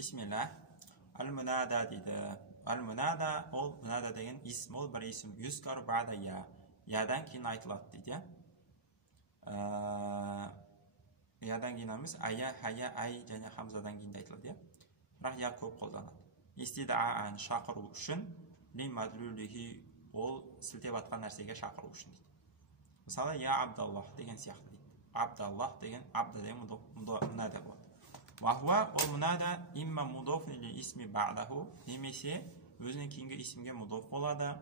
Бисмилlah. Al-munada дейді. Al-munada ол munada деген исм, ол бір исм. Юскар бада я. Ядан кейін айтылады дейді. Ядан кейін емес, ая, хая, ай және хамзадан кейін айтылады. Бірақ я көп қолданады. Истидаан шақыру үшін, ли мадлулихи ол сілтеп атқан нәрсеге шақыру үшін дейді. Мысалы, я Абдаллах деген сияқты дейді. Абдаллах деген, абда деген munada болады. Вахуа ол munada имма мудоф или исми ба'даху, немесе өзінен кейінгі исімге мудоф болады.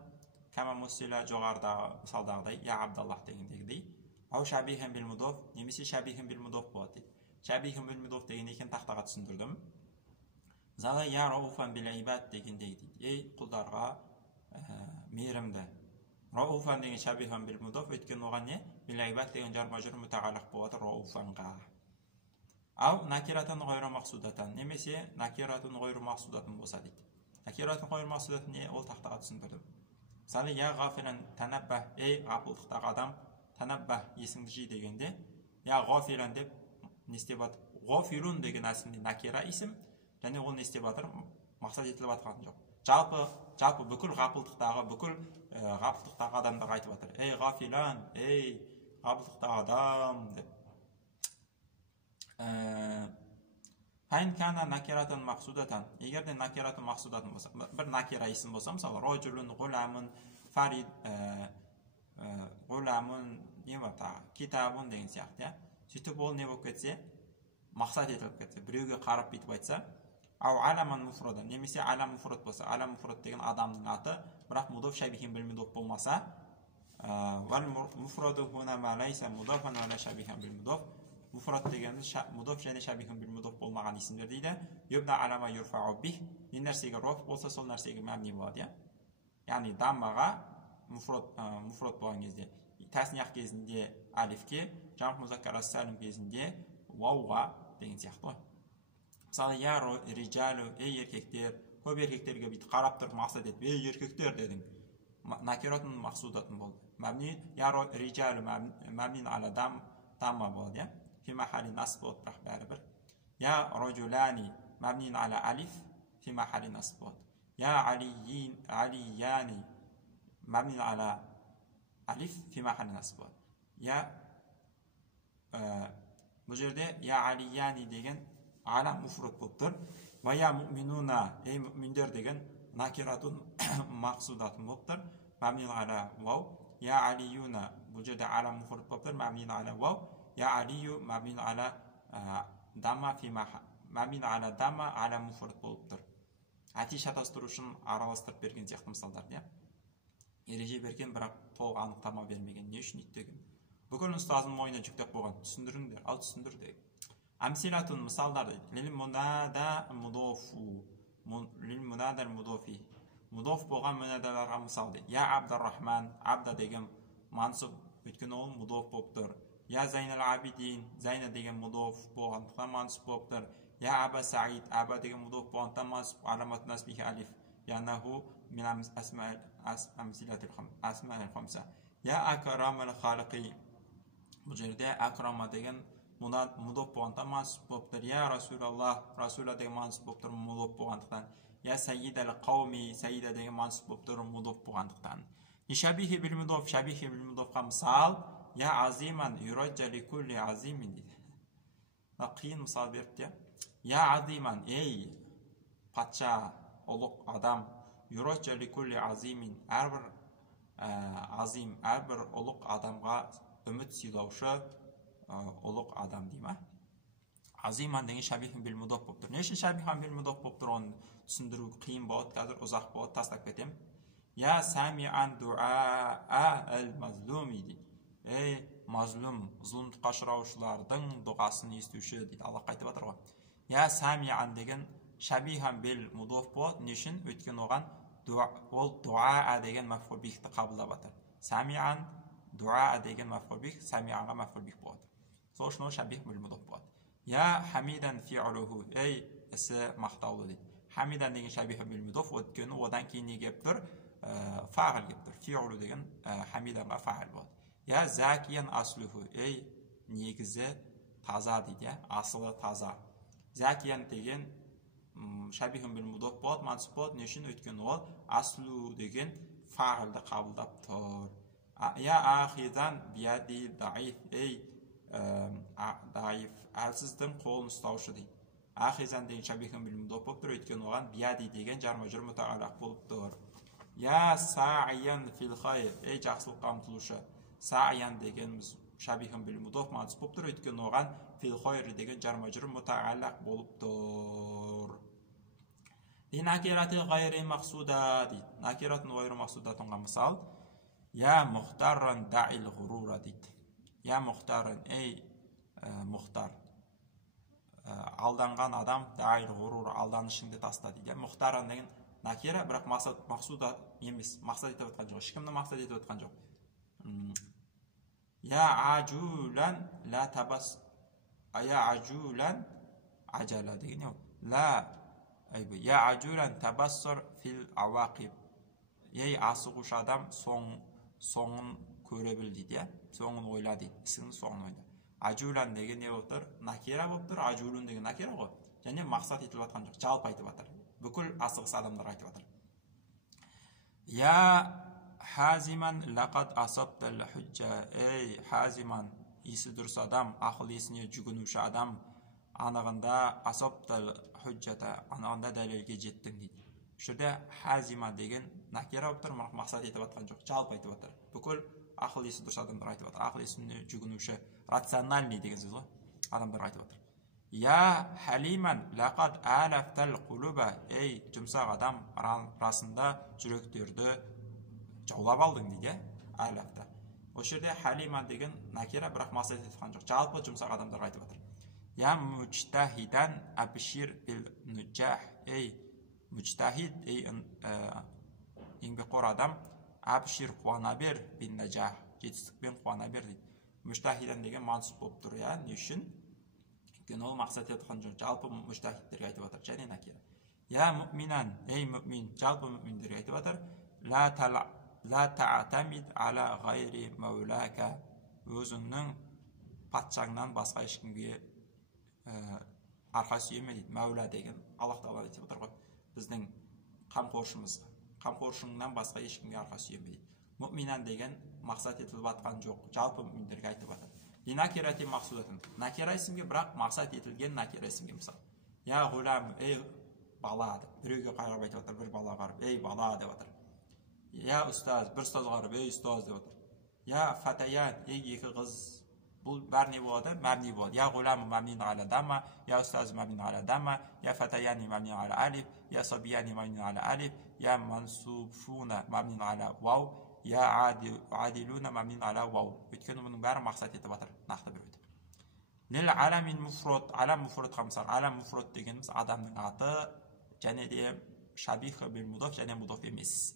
Кама муссила жоғарыдағы мысалдағыдай, я Абдаллах дегендегідей. Ау шабихен бил мудоф, немесе шабихен бил мудоф болады дейді. Шабихен бил мудоф деген екен тақтаға түсіндірдім. Зала я рауфан бил ибад дегендей дейді. Ей құлдарға мейірімді. Рауфан деген шабихен бил мудоф, өткен оған не? Бил ибад деген жар-мажрур мутағаллақ болады рауфанға. Ау накиратан ғойру мақсудатан, немесе накиратан ғойру мақсудатын болса дейді. Накиратан ғойру мақсудатын не? Ол тақтаға түсіндірдім. Мысалы, я ғафилан танаббах, ей ғапылдықтағы адам, танаббах есіңді жи дегенде, я ғафилан деп не істеп жатыр? Ғафилун деген әсімде накира исім, және ол не істеп жатыр? Мақсат етіліп жатқан жоқ. Жалпы бүкіл ғапылдықтағы адамдарға айтып жатыр. Ей ғафилан, ей ғапылдықтағы адам деп. Файн кана накиратан мақсудатан. Егер де накиратан мақсудатын болса, бір накира исім болса, мысалы, роджулун, ғуламун, фарид, ғуламун, не бар тағы, китабун деген сияқты. Сөйтіп ол не болып кетсе, мақсат етіліп кетсе, біреуге қарап битіп айтса, ау аламан муфрода, немесе алам муфрод болса, алам муфрод деген адамның аты, бірақ мудоф шабихин бил мудоф болмаса, вал муфроду хуна ма лайса мудофан вала шабихин бил мудоф. Муфрад дегенде мудоф және шабихин бил мудоф болмаған исімдер дейді. Юбна алама юрфау бих. Не нәрсеге роф болса, сол нәрсеге мәбни болады, яғни даммаға муфрад болған кезде, тәсниях кезінде алифке, жамғ музаккар ас-салим кезінде вауға деген сияқты ғой. Мысалы, я риджалу, ей еркектер, көп еркектерге бүйтіп қарап тұрып мақсат етіп, ей еркектер дедің. Накиратын мақсудатын болды. Мәбни я риджалу мәбнин ала дамма болады, في محل نصب وطرح باربر. يا رجلان مبني على ألف في محل نصب. يا عليان مبني على ألف في محل نصب. يا مجرد يا عليان ديجن على مفرد بطر. ويا مؤمنون أي مؤمنين ديجن نكرة مقصودات بطر مبني على واو. يا عليون مجرد على مفرد بطر مبني على واو. يا علي مبني على دما في مبني على دما على مفرد болып тұр. Әти шатастыру үшін араластырып берген сияқты мысалдар, ереже берген, бірақ толық анықтама бермеген. Не үшін иттеген? Бүкіл ұстаздың мойнына жүктеп қойған. Түсіндіріңдер, ал түсіндір деп. Амсилатун мысалдар дейді. Лил мунада мудофу. Лил мунада мудофи. Мудоф болған мунадаларға мысал дейді. Я Абдуррахман, Абда деген мансып, өйткені ол мудоф болып тұр. Я Зайнал Абидин, Зайна деген мудоф болғандықтан мансып болып тұр. Я Аба Саид, Аба деген мудоф болғандықтан мансып, аламат насбихи алиф. Янаху мин амсилатил хамса. Я Акрамал Халқи. Бұл жерде Акрама деген мудоф болғандықтан мансып болып тұр. Я Расулаллах, Расула деген мансып болып тұр, мудоф болғандықтан. Я Сайидал Қауми, Сайида деген мансып болып тұр, мудоф болғандықтан. Шабихи бил мудоф, шабихи бил мудофқа мысал, я азиман юраджа ли кулли азимин дейді. Қиын мысал беріпті. Я азиман, ей патша, ұлық адам, юраджа ли кулли азимин, әрбір азим, әрбір ұлық адамға үміт сыйлаушы ұлық адам дейма. Азиман деген шабихин бил мудоф болып тұр. Не үшін шабихан бил мудоф болып тұр, оны түсіндіру қиын болады, қазір ұзақ болады, тастап кетем. Я самиан дуа әл-мазлуми дейді. Ей мазлум, зұлымдыққа ұшыраушылардың дұғасын естуші дейді. Аллах қайтып жатыр ғой. Я самиан деген шабихан бил мудоф болады. Не үшін? Өткен оған ол дуа деген мафғул бихті қабылдап жатыр. Самиан дуа деген мафғул бих, самианға мафғул бих болады. Сол үшін ол шабих бил мудоф болады. Я хамидан фи'луху, ей ісі мақтаулы дейді. Хамидан деген шабихан бил мудоф, өткені одан кейін не келіп тұр? Фағыл келіп тұр. Фи'лу деген хамиданға фағыл болады. Я закиян аслуху, ей негізі таза дейді, асылы таза. Закиян деген шабихун бил мудоф болады, мансуб болады. Не үшін? Өйткені ол аслу деген фағилді қабылдап тұр. Я ахизан бияди даиф, ей даиф, әлсіздің қолын ұстаушы дейді. Ахизан деген шабихун бил мудоф болып тұр, өйткені оған бияди деген жарма жүр мутағалақ болып тұр. Я саиян фил хайр, ей жақсылыққа ұмтылушы. Саиян дегеніміз шабихун бил мудоф мансуб болып тұр, өйткені оған фил хайр деген жарма жүр мутағалақ болып тұр. Накирати гайри мақсуда дейді. Накиратын гайри мақсудатынға мысал. Я мұхтарран даил ғурура дейді. Я мұхтарран, ей мұхтар. Алданған адам даил ғурура, алданышыңды таста дейді. Мұхтарран деген накира, бірақ мақсуда емес, мақсат етіп отқан жоқ. Ешкімді мақсат етіп отқан жоқ. Я ажулан ла табас, я ажулан ажала деген не ол? Я ажулан табассар фил авақиб. Ей асығушы адам соңын көре біл дейді, соңын ойла дейді, ісінің соңын ойла. Ажулан деген не отыр? Накира болып тұр, ажулун деген накира ғой. Және мақсат етіліп атқан жоқ, жалпы айтып атыр. Бүкіл асығыс адамдар айтып атыр. Я хазиман лақад асаптал худжа. Ей хазиман, есі дұрыс адам, ақыл есіне жүгінуші адам, анығында асаптал худжата, анығында дәлелге жеттің дейді. Шүрде хазима деген накира болып тұр, мақсат етіп атқан жоқ, жалпы айтып атыр. Бүкіл ақыл есі дұрыс адамдар айтып атыр. Ақыл есіне жүгінуші, рациональный деген сөз ғой, адамдар айтып атыр. Я халиман лақад әләфтәл құлуба. Ей жұмсақ адам, расында жүректерді жаулап алдың дейді. Әләфтә. Осы жерде халиман деген накира, бірақ мақсат етіп атқан жоқ, жалпы жұмсақ адамдар айтып атыр. Я мучтахидан абшир бил нуджах. Ей мучтахид, ей еңбекқор адам, абшир қуана бер бил нуджах, жетістікпен қуана бер дейді. Мучтахидан деген мансуб болып тұр, я не үшін? Өйткені ол мақсат етқан жоқ, жалпы мучтахидтерге айтып отыр, және накира. Я муъминан, ей муъмин, жалпы муъминдерге айтып отыр. Ла та'тамид ала гайри маулака. Өзіңнің патшаңнан басқа ешкімге арқа сүйеме дейді. Мәула деген Аллах тағала айтып отыр ғой, біздің қамқоршымыз, қамқоршыңнан басқа ешкімге арқа сүйеме дейді. Муъминан деген мақсат етіліп атқан жоқ, жалпы муъминдерге айтып отыр. Накирати мақсудатын. Накира ісімге, бірақ мақсат етілген накира ісімге мысал. Я ғулам, ей бала деп. Біреуге қарап айтып отыр, бір бала қарап, ей бала деп отыр. Я ұстаз, бір ұстаз қарап, ей ұстаз деп отыр. Я фатаян, ей екі қыз. Бұл бәрі не болады? Мәбни болады. Я ғулам мәбнин аля дамма, я ұстаз мәбнин аля дамма, я фатаяни мәбнин аля алиф, я сабияни мәбнин аля алиф, я мансубфуна мәбнин аля вау, я адилуна мәбнин аля вау. Өйткені бұның бәрі мақсат етіп атыр, нақты бір өтіп. Лил аламин муфрот, алам муфрот қамсар. Алам муфрот дегеніміз адамның аты, және де шабиха бил мудоф, және мудоф емес.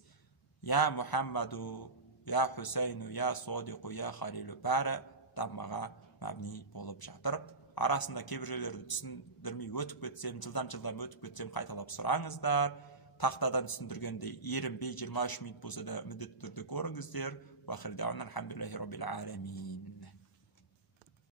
Я Мухаммаду, я Хусейну, я Содиқу, я Халилу, бәрі даммаға мәбни болып жатыр. Арасында кейбір жерлерді түсіндірмей өтіп кетсем, жылдам өтіп кетсем, қайталап сұраңыздар. Тақтадан түсіндіргенде 25-23 минут болса да міндетті түрде көріңіздер. Уахир дауана, алхамдулиллахи раббил аламин.